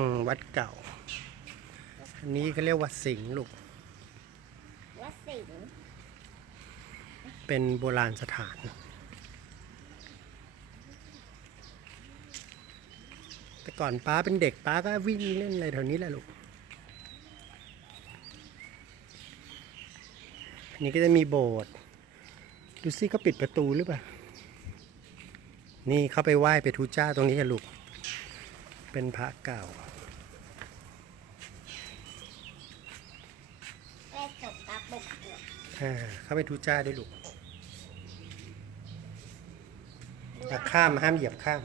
อืมวัดเก่า อันนี้เขาเรียกวัดสิงห์ลูก วัดสิงห์เป็นโบราณสถาน แต่ก่อนป้าเป็นเด็กป้าก็วิ่งเล่นอะไรแถวนี้แหละลูก อันนี้ก็จะมีโบสถ์ ดูซิเขาปิดประตูหรือเปล่า นี่เขาไปไหว้ไปทูลเจ้าตรงนี้กันลูก เป็นพระเก่าแม่จบตาปุกเนี่ยอ่าเข้าไปทูลเจ้าด้วยลูกอย่าข้ามห้ามเหยียบข้าม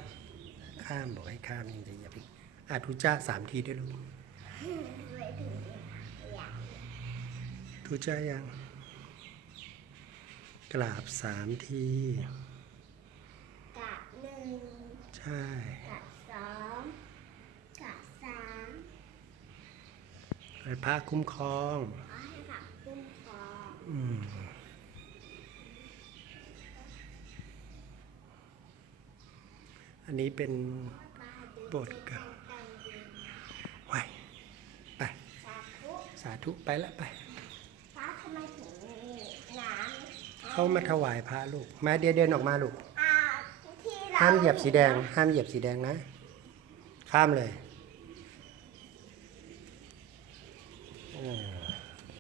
ข้ามบอกให้ข้ามยังจะเหยียบอีกอาทูลเจ้าสามทีด้วยลูกไม่ถึงอยากทูลเจ้ายังกราบสามทีกะหนึ่งใช่ กะสองกะสาม ให้พระคุ้มครองขอให้ผักคุ้มครองอืมอันนี้เป็นป้าดูโบสถ์เก่ากันดีไว้ไปสาธุสาธุไปละไปป้าทำไมถึงมีน้ำเขามาถวายพระลูก มาเดียวเดินออกมาลูกอ่าที่เราห้ามเหยียบสีแดง ห้ามเหยียบสีแดงนะ ข้ามเลย อ่า